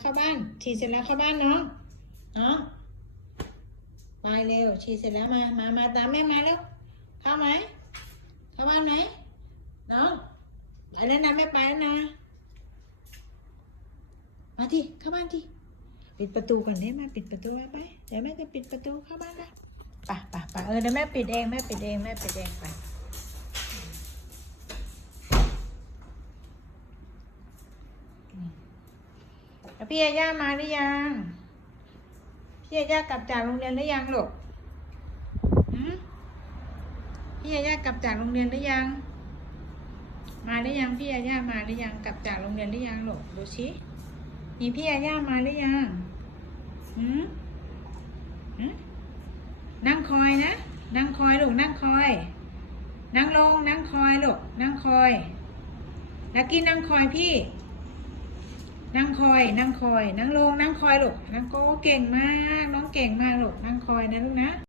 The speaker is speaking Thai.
เข้าบ้านฉีดเสร็จแล้วเข้าบ้านเน้องน้องไปเร็วฉีดเสร็จแล้วมา มามาตามแม่มาเร็วเข้าไหมเข้าบ้านไหมเน้องไปแล้วนะไม่ไปแล้วนะ มาทีเข้าบ้านทีปิดประตูก่อนได้ไหมปิดประตูไว้ไปเดี๋ยวแม่จะปิดประตูเข้าบ้านละไปไปไปเออเดี๋ยวแม่ปิดเองแม่ปิดเองแม่ปิดเองไป แล้วพี่ยาย่ามาหรือยัง พี่ยาย่ากลับจากโรงเรียนหรือยังลูกพี่ยาย่ากลับจากโรงเรียนหรือยัง มาหรือยังพี่ยาย่ามาหรือยังกลับจากโรงเรียนหรือยังลูกดูชิมีพี่ยาย่ามาหรือยังหืมหืมนั่งคอยนะ นั่งคอยลูกนั่งคอย นั่งลงนั่งคอยลูกนั่งคอย แล้วกินนั่งคอยพี่ นั่งคอย นั่งคอย นั่งลง นั่งคอยลูกนั่งโก้เก่งมาก น้องเก่งมากลูกนั่งคอยนะลูกนะ